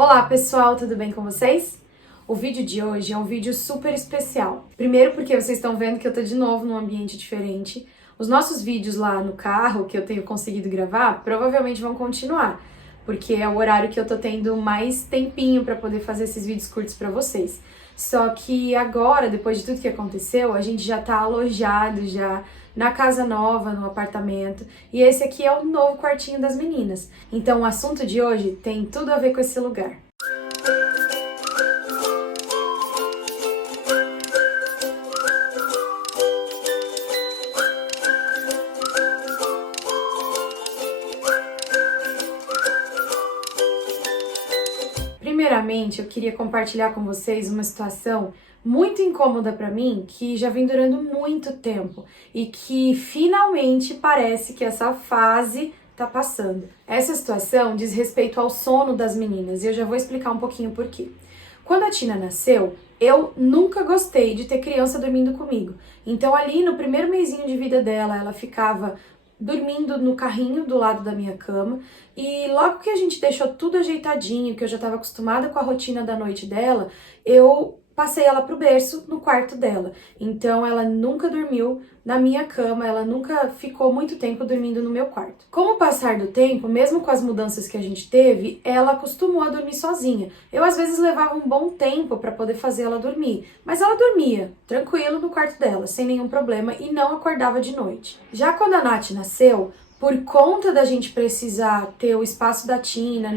Olá pessoal, tudo bem com vocês? O vídeo de hoje é um vídeo super especial. Primeiro porque vocês estão vendo que eu tô de novo num ambiente diferente. Os nossos vídeos lá no carro que eu tenho conseguido gravar provavelmente vão continuar, porque é o horário que eu tô tendo mais tempinho para poder fazer esses vídeos curtos para vocês. Só que agora, depois de tudo que aconteceu, a gente já tá alojado já na casa nova, no apartamento, e esse aqui é o novo quartinho das meninas. Então o assunto de hoje tem tudo a ver com esse lugar. Primeiramente, eu queria compartilhar com vocês uma situação muito incômoda para mim, que já vem durando muito tempo e que finalmente parece que essa fase tá passando. Essa situação diz respeito ao sono das meninas e eu já vou explicar um pouquinho por quê. Quando a Tina nasceu, eu nunca gostei de ter criança dormindo comigo. Então ali no primeiro mesinho de vida dela, ela ficava dormindo no carrinho do lado da minha cama, e logo que a gente deixou tudo ajeitadinho, que eu já estava acostumada com a rotina da noite dela, eu passei ela pro berço no quarto dela. Então ela nunca dormiu na minha cama, ela nunca ficou muito tempo dormindo no meu quarto. Com o passar do tempo, mesmo com as mudanças que a gente teve, ela acostumou a dormir sozinha. Eu às vezes levava um bom tempo para poder fazer ela dormir, mas ela dormia tranquilo no quarto dela, sem nenhum problema, e não acordava de noite. Já quando a Nath nasceu, por conta da gente precisar ter o espaço da Tina,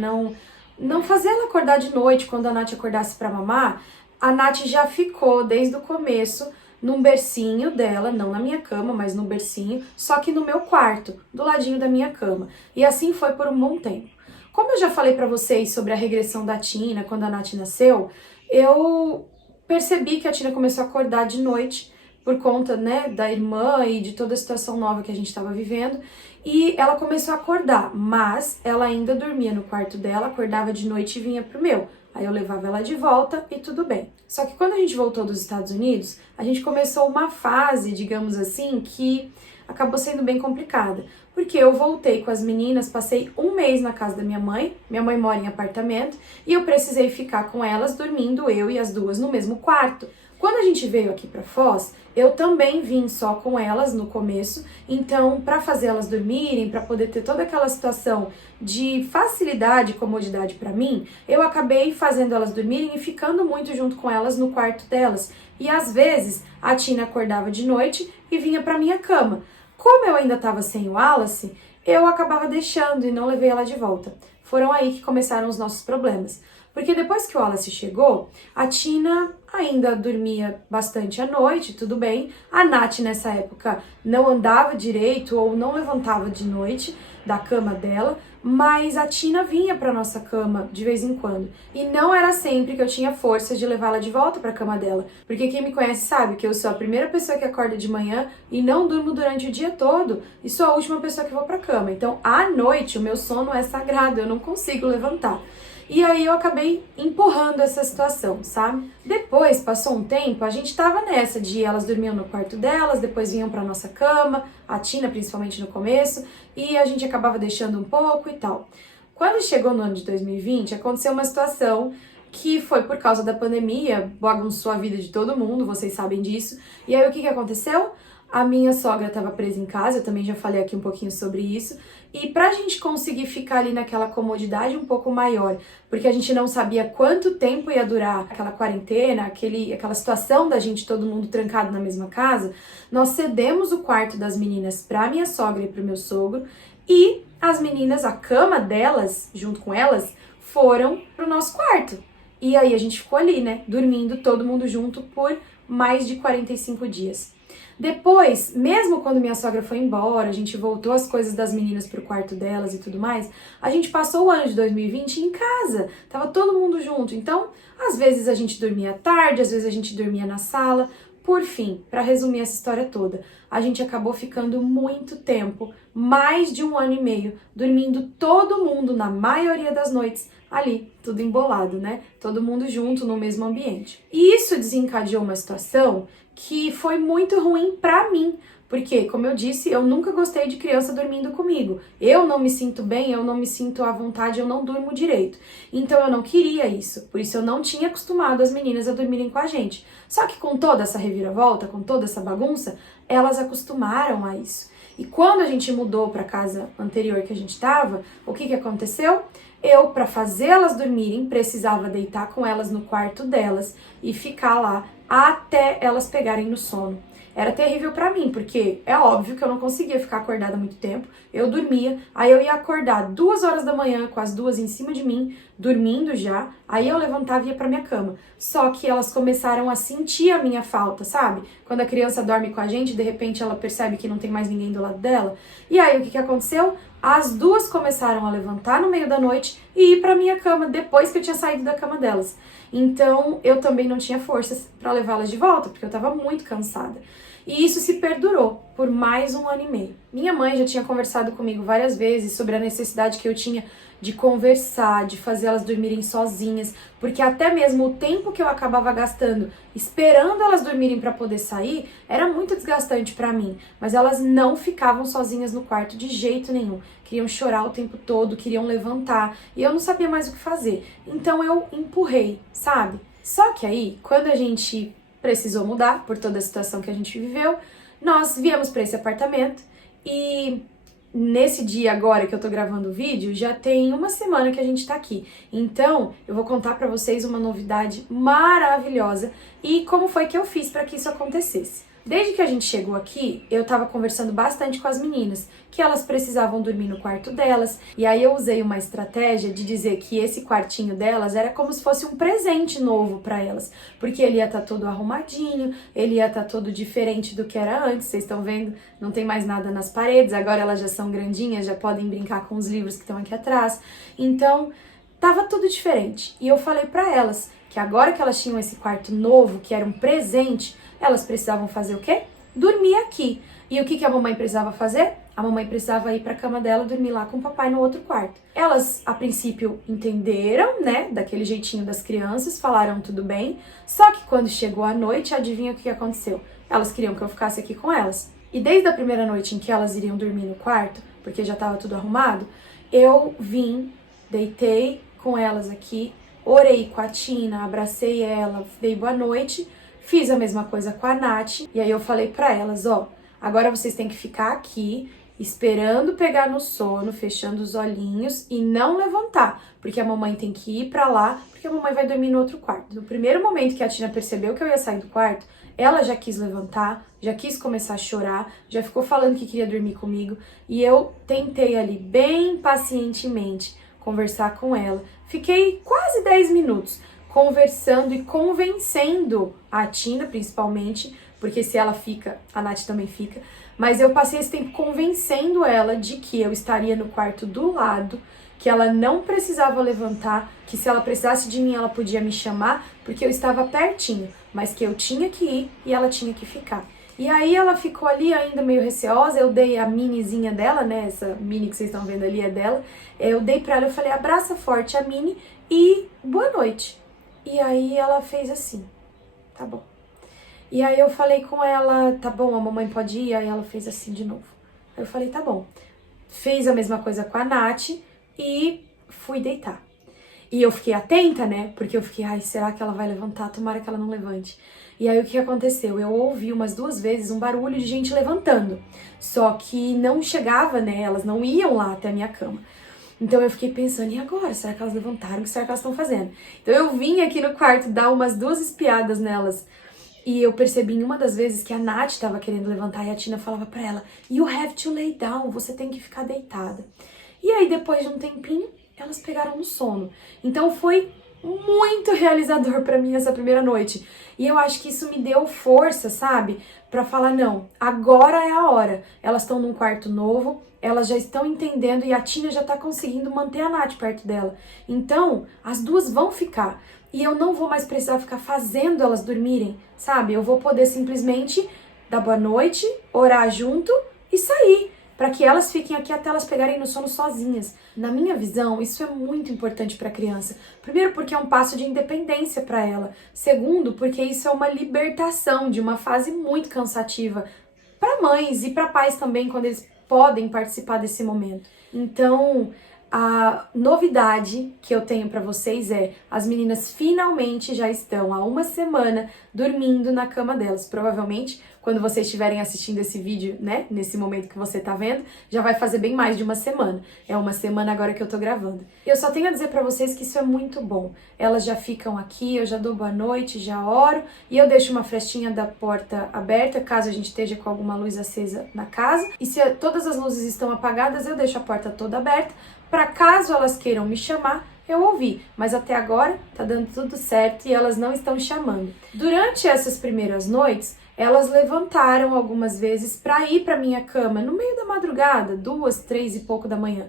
não fazer ela acordar de noite quando a Nath acordasse para mamar, a Nath já ficou desde o começo num bercinho dela, não na minha cama, mas no bercinho, só que no meu quarto, do ladinho da minha cama. E assim foi por um bom tempo. Como eu já falei pra vocês sobre a regressão da Tina quando a Nath nasceu, eu percebi que a Tina começou a acordar de noite por conta, né, da irmã e de toda a situação nova que a gente estava vivendo, e ela começou a acordar, mas ela ainda dormia no quarto dela, acordava de noite e vinha pro meu. Aí eu levava ela de volta e tudo bem. Só que quando a gente voltou dos Estados Unidos, a gente começou uma fase, digamos assim, que acabou sendo bem complicada. Porque eu voltei com as meninas, passei um mês na casa da minha mãe mora em apartamento, e eu precisei ficar com elas dormindo, eu e as duas, no mesmo quarto. Quando a gente veio aqui para Foz, eu também vim só com elas no começo, então para fazer elas dormirem, para poder ter toda aquela situação de facilidade e comodidade para mim, eu acabei fazendo elas dormirem e ficando muito junto com elas no quarto delas. E às vezes a Tina acordava de noite e vinha para minha cama. Como eu ainda estava sem o Wallace, eu acabava deixando e não levei ela de volta. Foram aí que começaram os nossos problemas. Porque depois que o Wallace chegou, a Tina ainda dormia bastante à noite, tudo bem. A Nath, nessa época, não andava direito ou não levantava de noite da cama dela, mas a Tina vinha para nossa cama de vez em quando. E não era sempre que eu tinha força de levá-la de volta para a cama dela, porque quem me conhece sabe que eu sou a primeira pessoa que acorda de manhã e não durmo durante o dia todo, e sou a última pessoa que vou para a cama. Então, à noite, o meu sono é sagrado, eu não consigo levantar. E aí eu acabei empurrando essa situação, sabe? Depois, passou um tempo, a gente tava nessa de elas dormiam no quarto delas, depois vinham pra nossa cama, a Tina principalmente no começo, e a gente acabava deixando um pouco e tal. Quando chegou no ano de 2020, aconteceu uma situação que foi por causa da pandemia, bagunçou a vida de todo mundo, vocês sabem disso. E aí o que aconteceu? A minha sogra estava presa em casa, eu também já falei aqui um pouquinho sobre isso, e pra gente conseguir ficar ali naquela comodidade um pouco maior, porque a gente não sabia quanto tempo ia durar aquela quarentena, aquela situação da gente todo mundo trancado na mesma casa, nós cedemos o quarto das meninas pra minha sogra e pro meu sogro, e as meninas, a cama delas, junto com elas, foram pro nosso quarto. E aí a gente ficou ali, né, dormindo todo mundo junto por mais de 45 dias. Depois, mesmo quando minha sogra foi embora, a gente voltou as coisas das meninas pro quarto delas e tudo mais, a gente passou o ano de 2020 em casa, tava todo mundo junto. Então, às vezes a gente dormia tarde, às vezes a gente dormia na sala. Por fim, para resumir essa história toda, a gente acabou ficando muito tempo, mais de 1 ano e meio, dormindo todo mundo na maioria das noites ali, tudo embolado, né? Todo mundo junto no mesmo ambiente. E isso desencadeou uma situação que foi muito ruim pra mim, Porque, como eu disse, eu nunca gostei de criança dormindo comigo. Eu não me sinto bem, eu não me sinto à vontade, eu não durmo direito. Então eu não queria isso. Por isso eu não tinha acostumado as meninas a dormirem com a gente. Só que com toda essa reviravolta, com toda essa bagunça, elas acostumaram a isso. E quando a gente mudou para a casa anterior que a gente estava, o que aconteceu? Eu, para fazer elas dormirem, precisava deitar com elas no quarto delas e ficar lá até elas pegarem no sono. Era terrível pra mim, porque é óbvio que eu não conseguia ficar acordada muito tempo. Eu dormia, aí eu ia acordar 2 horas da manhã com as duas em cima de mim, dormindo já. Aí eu levantava e ia pra minha cama. Só que elas começaram a sentir a minha falta, sabe? Quando a criança dorme com a gente, de repente ela percebe que não tem mais ninguém do lado dela. E aí o que aconteceu? As duas começaram a levantar no meio da noite e ir pra minha cama depois que eu tinha saído da cama delas. Então eu também não tinha forças pra levá-las de volta, porque eu tava muito cansada. E isso se perdurou por mais 1 ano e meio. Minha mãe já tinha conversado comigo várias vezes sobre a necessidade que eu tinha de conversar, de fazer elas dormirem sozinhas, porque até mesmo o tempo que eu acabava gastando esperando elas dormirem para poder sair era muito desgastante para mim, mas elas não ficavam sozinhas no quarto de jeito nenhum. Queriam chorar o tempo todo, queriam levantar, e eu não sabia mais o que fazer. Então eu empurrei, sabe? Só que aí, quando a gente precisou mudar por toda a situação que a gente viveu, nós viemos para esse apartamento e nesse dia agora que eu tô gravando o vídeo, já tem 1 semana que a gente tá aqui. Então, eu vou contar pra vocês uma novidade maravilhosa e como foi que eu fiz pra que isso acontecesse. Desde que a gente chegou aqui, eu tava conversando bastante com as meninas, que elas precisavam dormir no quarto delas, e aí eu usei uma estratégia de dizer que esse quartinho delas era como se fosse um presente novo pra elas, porque ele ia estar todo arrumadinho, ele ia estar todo diferente do que era antes. Vocês estão vendo? Não tem mais nada nas paredes, agora elas já são grandinhas, já podem brincar com os livros que estão aqui atrás. Então, tava tudo diferente. E eu falei pra elas que agora que elas tinham esse quarto novo, que era um presente, elas precisavam fazer o quê? Dormir aqui. E o que a mamãe precisava fazer? A mamãe precisava ir para a cama dela dormir lá com o papai no outro quarto. Elas, a princípio, entenderam, né? Daquele jeitinho das crianças, falaram tudo bem. Só que quando chegou a noite, adivinha o que aconteceu? Elas queriam que eu ficasse aqui com elas. E desde a primeira noite em que elas iriam dormir no quarto, porque já estava tudo arrumado, eu vim, deitei com elas aqui, orei com a Tina, abracei ela, dei boa noite, fiz a mesma coisa com a Nath, e aí eu falei pra elas, ó, agora vocês têm que ficar aqui, esperando pegar no sono, fechando os olhinhos e não levantar, porque a mamãe tem que ir pra lá, porque a mamãe vai dormir no outro quarto. No primeiro momento que a Tina percebeu que eu ia sair do quarto, ela já quis levantar, já quis começar a chorar, já ficou falando que queria dormir comigo, e eu tentei ali, bem pacientemente, conversar com ela. Fiquei quase 10 minutos conversando e convencendo a Tina, principalmente, porque se ela fica, a Nath também fica, mas eu passei esse tempo convencendo ela de que eu estaria no quarto do lado, que ela não precisava levantar, que se ela precisasse de mim ela podia me chamar, porque eu estava pertinho, mas que eu tinha que ir e ela tinha que ficar. E aí ela ficou ali ainda meio receosa, eu dei a minizinha dela, né, essa mini que vocês estão vendo ali é dela, eu dei pra ela, eu falei, abraça forte a mini e boa noite. E aí ela fez assim, tá bom. E aí eu falei com ela, tá bom, a mamãe pode ir? Aí ela fez assim de novo. Aí eu falei, tá bom. Fez a mesma coisa com a Nath e fui deitar. E eu fiquei atenta, né? Porque eu fiquei, ai, será que ela vai levantar? Tomara que ela não levante. E aí o que aconteceu? Eu ouvi umas 2 vezes um barulho de gente levantando. Só que não chegava, né? Elas não iam lá até a minha cama. Então eu fiquei pensando, e agora? Será que elas levantaram? O que será que elas estão fazendo? Então eu vim aqui no quarto dar umas 2 espiadas nelas. E eu percebi em uma das vezes que a Nath estava querendo levantar e a Tina falava pra ela, you have to lay down, você tem que ficar deitada. E aí depois de um tempinho, elas pegaram no sono. Então foi muito realizador pra mim essa primeira noite. E eu acho que isso me deu força, sabe? Pra falar, não, agora é a hora. Elas estão num quarto novo, elas já estão entendendo e a Tina já tá conseguindo manter a Nath perto dela. Então, as duas vão ficar. E eu não vou mais precisar ficar fazendo elas dormirem, sabe? Eu vou poder simplesmente dar boa noite, orar junto e sair, para que elas fiquem aqui até elas pegarem no sono sozinhas. Na minha visão, isso é muito importante para a criança. Primeiro, porque é um passo de independência para ela. Segundo, porque isso é uma libertação de uma fase muito cansativa para mães e para pais também, quando eles podem participar desse momento. Então, a novidade que eu tenho para vocês é: as meninas finalmente já estão há uma semana dormindo na cama delas. Provavelmente, quando vocês estiverem assistindo esse vídeo, né, nesse momento que você tá vendo, já vai fazer bem mais de uma semana. É uma semana agora que eu tô gravando. Eu só tenho a dizer para vocês que isso é muito bom. Elas já ficam aqui, eu já dou boa noite, já oro, e eu deixo uma frestinha da porta aberta, caso a gente esteja com alguma luz acesa na casa. E se todas as luzes estão apagadas, eu deixo a porta toda aberta, para caso elas queiram me chamar, eu ouvi. Mas até agora tá dando tudo certo e elas não estão chamando. Durante essas primeiras noites, elas levantaram algumas vezes para ir para minha cama no meio da madrugada, 2, 3 e pouco da manhã.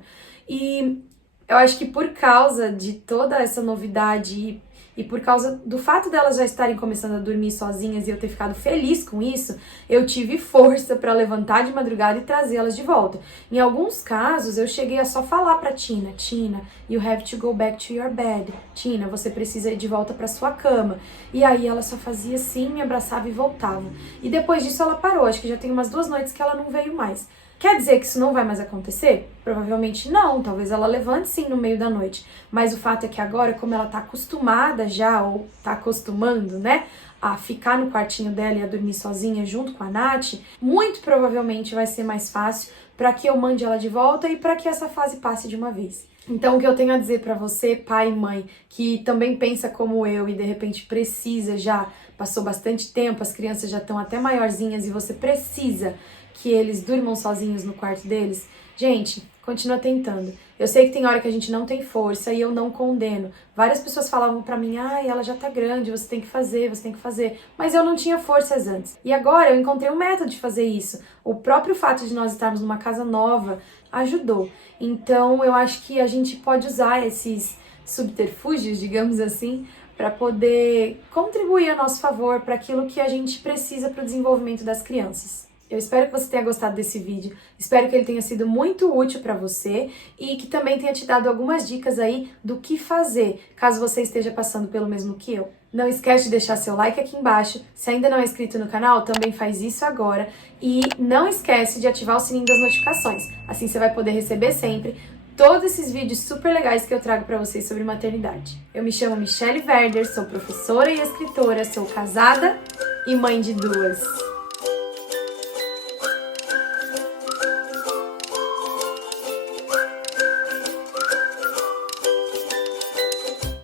E eu acho que por causa de toda essa novidade e por causa do fato delas já estarem começando a dormir sozinhas e eu ter ficado feliz com isso, eu tive força para levantar de madrugada e trazê-las de volta. Em alguns casos, eu cheguei a só falar para Tina: Tina, you have to go back to your bed. Tina, você precisa ir de volta para sua cama. E aí ela só fazia assim, me abraçava e voltava. E depois disso ela parou, acho que já tem umas 2 noites que ela não veio mais. Quer dizer que isso não vai mais acontecer? Provavelmente não, talvez ela levante sim no meio da noite. Mas o fato é que agora, como ela tá acostumada já, ou tá acostumando, né, a ficar no quartinho dela e a dormir sozinha junto com a Nath, muito provavelmente vai ser mais fácil para que eu mande ela de volta e para que essa fase passe de uma vez. Então, o que eu tenho a dizer para você, pai e mãe, que também pensa como eu e de repente precisa já, passou bastante tempo, as crianças já estão até maiorzinhas e você precisa que eles durmam sozinhos no quarto deles, gente, continua tentando. Eu sei que tem hora que a gente não tem força e eu não condeno. Várias pessoas falavam pra mim: ai, ela já tá grande, você tem que fazer, você tem que fazer. Mas eu não tinha forças antes. E agora eu encontrei um método de fazer isso. O próprio fato de nós estarmos numa casa nova ajudou. Então eu acho que a gente pode usar esses subterfúgios, digamos assim, para poder contribuir a nosso favor para aquilo que a gente precisa para o desenvolvimento das crianças. Eu espero que você tenha gostado desse vídeo, espero que ele tenha sido muito útil para você e que também tenha te dado algumas dicas aí do que fazer, caso você esteja passando pelo mesmo que eu. Não esquece de deixar seu like aqui embaixo, se ainda não é inscrito no canal, também faz isso agora e não esquece de ativar o sininho das notificações, assim você vai poder receber sempre todos esses vídeos super legais que eu trago para vocês sobre maternidade. Eu me chamo Michelle Werder, sou professora e escritora, sou casada e mãe de 2.